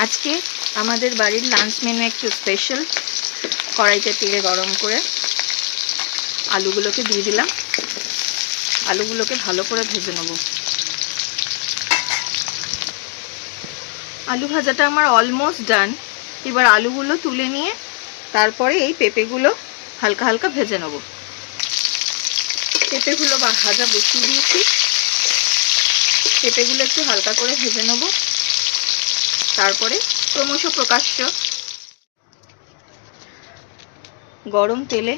আজকে আমাদের বাড়ির লাঞ্চ মেনু একটু স্পেশাল। কড়াইতে তেলে গরম করে আলুগুলোকে দিয়ে দিলাম। আলুগুলোকে ভালো করে ভেজে নেব। আলু ভাজাটা আমার অলমোস্ট ডান। এবার আলুগুলো তুলে নিয়ে তারপরে এই পেঁপেগুলো হালকা হালকা ভেজে নেব। পেঁপেগুলো ভাজা বসিয়ে দিয়েছি। পেঁপেগুলো একটু হালকা করে ভেজে নেব। তারপরে ক্রমশ প্রকাশ্য গরম তেলে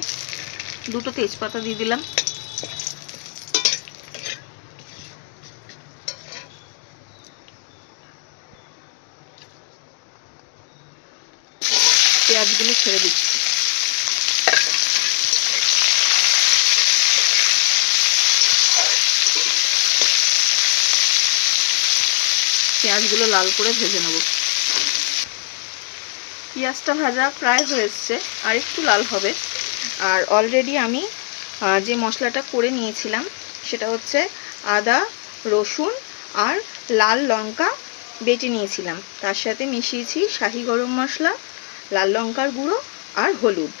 দুটো তেজপাতা দিয়ে দিলাম। পেঁয়াজগুলো ছেড়ে দিচ্ছি। পেঁয়াজগুলো লাল করে ভেজে নেব। পেঁয়াজটা ভাজা প্রায় হয়ে এসছে, আর একটু লাল হবে। আর অলরেডি আমি যে মশলাটা করে নিয়েছিলাম সেটা হচ্ছে আদা, রসুন আর লাল লঙ্কা বেটে নিয়েছিলাম। তার সাথে মিশিয়েছি শাহি গরম মশলা, লাল লঙ্কার গুঁড়ো আর হলুদ।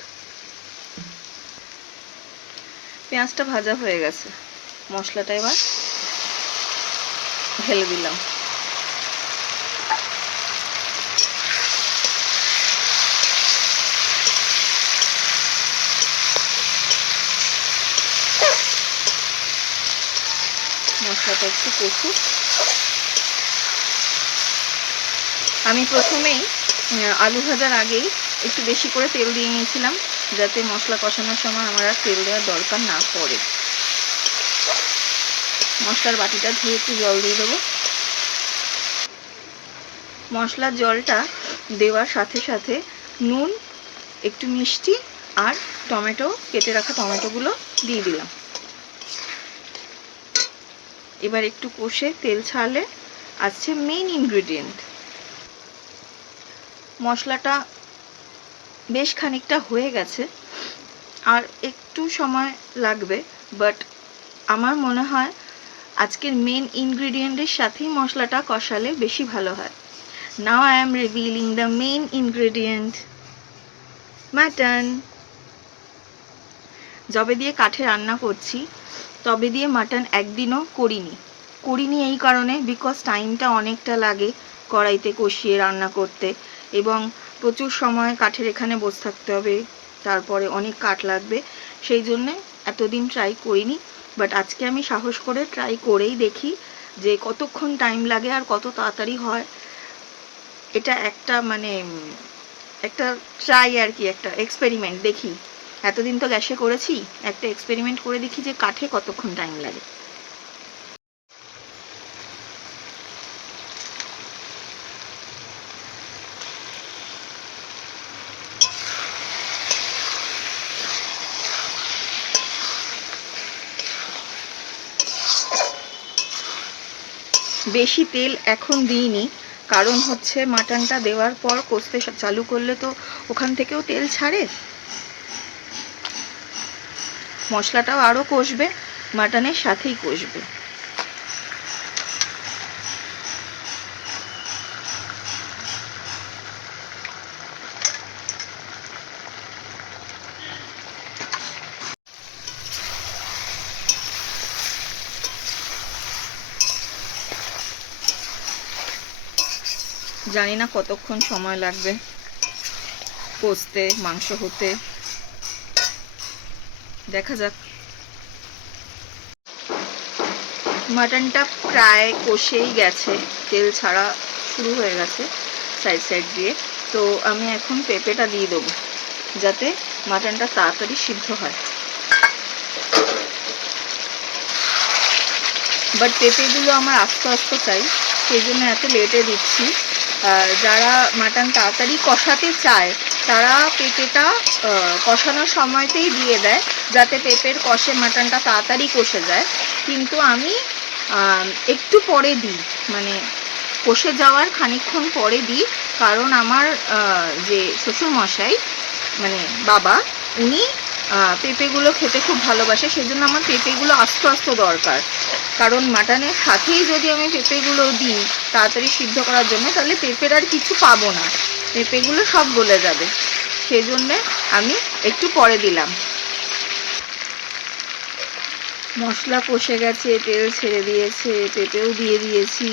পেঁয়াজটা ভাজা হয়ে গেছে, মশলাটা এবার ঢেলে দিলাম। মশলাটা একটু কষুক। আমি প্রথমেই আলু ভাজার আগেই একটু বেশি করে তেল দিয়ে নিয়েছিলাম, যাতে মশলা কষানোর সময় আমার আর তেল দেওয়ার দরকার না পড়ে। মশলার বাটিটা ধুয়ে একটু জল দিয়ে দেবো। মশলার জলটা দেওয়ার সাথে সাথে নুন, একটু মিষ্টি আর টমেটো, কেটে রাখা টমেটোগুলো দিয়ে দিলাম। এবার একটু কষে তেল ছাড়লে আসছে মেইন ইনগ্রেডিয়েন্ট। মশলাটা বেশ খানিকটা হয়ে গেছে, আর একটু সময় লাগবে, বাট আমার মনে হয় আজকের মেন ইনগ্রেডিয়েন্টের সাথেই মশলাটা কষালে বেশি ভালো হয়। Now I am revealing the main ingredient, mutton. যবে দিয়ে কাঠে রান্না করছি তবে দিয়ে মাটন একদিনও করিনি এই কারণে, বিকজ টাইমটা অনেকটা লাগে কড়াইতে কষিয়ে রান্না করতে, এবং প্রচুর সময় কাঠের এখানে বসে থাকতে হবে, তারপরে অনেক কাঠ লাগবে। সেই জন্যে এতদিন ট্রাই করিনি। বাট আজকে আমি সাহস করে ট্রাই করেই দেখি যে কতক্ষণ টাইম লাগে আর কত তাড়াতাড়ি হয়। এটা একটা একটা ট্রাই আর কি, একটা এক্সপেরিমেন্ট। দেখি, এতদিন তো গ্যাসে করেছি, একটা এক্সপেরিমেন্ট করে দেখি যে কাঠে কতক্ষণ টাইম লাগে। বেশি তেল এখন দিইনি, কারণ হচ্ছে মাটনটা দেওয়ার পর কষতে চালু করলে তো ওখান থেকেও তেল ছাড়ে, মশলাটাও আরও কষবে, মাটনের সাথেই কষবে। জানি না কতক্ষণ সময় লাগবে কষতে, মাংস হতে, দেখা যাক। মাটনটা প্রায় কষেই গেছে, তেল ছাড়া শুরু হয়ে গেছে সাইড সাইড দিয়ে। তো আমি এখন পেঁপেটা দিয়ে দেবো, যাতে মাটনটা তাড়াতাড়ি সিদ্ধ হয়। বাট পেঁপেগুলো আমার আস্তে আস্তে চাই, সেই জন্য এত লেটে দিচ্ছি। যারা মাটন তাড়াতাড়ি কষাতে চায় তারা পেঁপেটা কষানোর সময়তেই দিয়ে দেয়, যাতে পেঁপের কষে মাটনটা তাড়াতাড়ি কষে যায়। কিন্তু আমি একটু পরে দিই, কষে যাওয়ার খানিকক্ষণ পরে দিই, কারণ আমার যে শ্বশুরমশাই বাবা, উনি পেঁপেগুলো খেতে খুব ভালোবাসে, সেই জন্য আমার পেঁপেগুলো আস্তে আস্তে দরকার। কারণ মাটনের সাথেই যদি আমি পেঁপেগুলো দিই তাড়াতাড়ি সিদ্ধ করার জন্য, তাহলে পেঁপের আর কিছু পাবো না, পেঁপেগুলো সব গলে যাবে। সেই জন্যে আমি একটু পরে দিলাম। মশলা কষে গেছে, তেল ছেড়ে দিয়েছে, পেঁপেও দিয়ে দিয়েছি।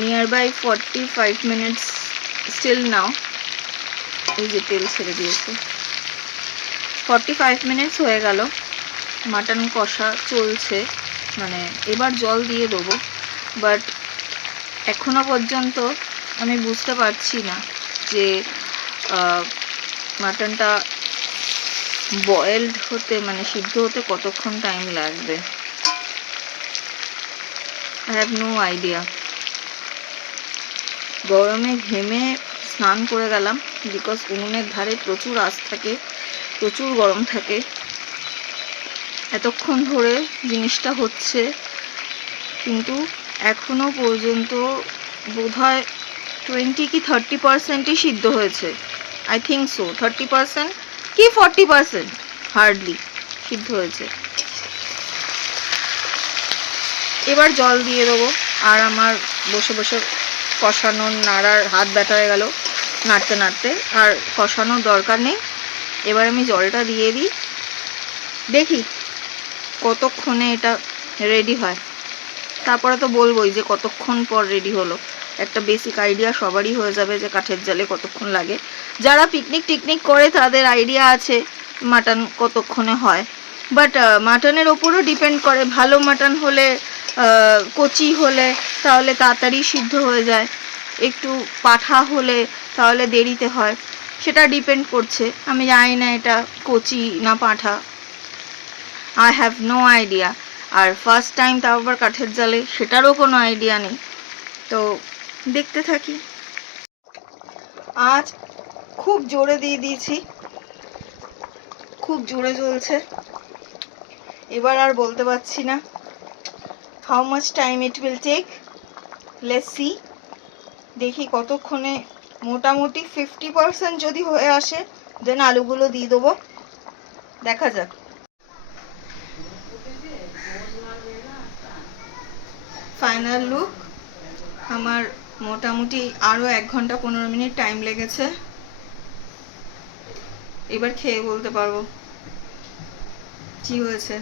Near by 45 minutes still now. এই যে তেল ছেড়ে দিয়েছে, 45 মিনিটস হয়ে গেল, মাটন কষা চলছে। মানে এবার জল দিয়ে দেবো, বাট এখনো পর্যন্ত আমি বুঝতে পারছি না যে মাটনটা বয়েলড হতে, মানে সিদ্ধ হতে কতক্ষণ টাইম লাগবে। I have no idea. গরমে ঘেমে স্নান করে গেলাম, বিকজ উনুনের ধারে প্রচুর আঁচ থাকে, প্রচুর গরম থাকে। এতক্ষণ ধরে জিনিসটা হচ্ছে, কিন্তু এখনো পর্যন্ত বোধহয় 20 কি 30%ই সিদ্ধ হয়েছে। আই থিঙ্ক সো 30% কি 40% হার্ডলি সিদ্ধ হয়েছে। এবার জল দিয়ে দেবো। আর আমার বসে বসে কষানোর নাড়ার হাত ব্যথা হয়ে গেল নাড়তে নাড়তে, আর কষানোর দরকার নেই। এবার আমি জলটা দিয়ে দিই, দেখি কতক্ষণে এটা রেডি হয়। তারপরে তো বলবোই যে কতক্ষণ পর রেডি হলো। একটা বেসিক আইডিয়া সবারই হয়ে যাবে যে কাঠের জালে কতক্ষণ লাগে। যারা পিকনিক টিকনিক করে তাদের আইডিয়া আছে মাটন কতক্ষণে হয়, বাট মাটনের ওপরও ডিপেন্ড করে। ভালো মাটন হলে, কচি হলে তাহলে তাড়াতাড়ি সিদ্ধ হয়ে যায়, একটু পাঠা হলে তাহলে দেরিতে হয়, সেটা ডিপেন্ড করছে। আমি জানি না এটা কচি না পাঠা, আই হ্যাভ নো আইডিয়া। আর ফার্স্ট টাইম তাও আবার কাঠের জালে, সেটারও কোনো আইডিয়া নেই। তো দেখতে থাকি। আজ খুব জোরে দিয়ে দিয়েছি, খুব জোরে জ্বলছে। এবার আর বলতে পারছি না how much time it will take. Let's see, দেখি কতক্ষণে। মোটামুটি 50% যদি হয়ে আসে দেন আলুগুলো দিয়ে দেবো, দেখা যাক। ফাইনাল লুক আমার। মোটামুটি আরও 1 ঘন্টা 15 মিনিট টাইম লেগেছে। এবার খেয়ে বলতে পারবো কি হয়েছে।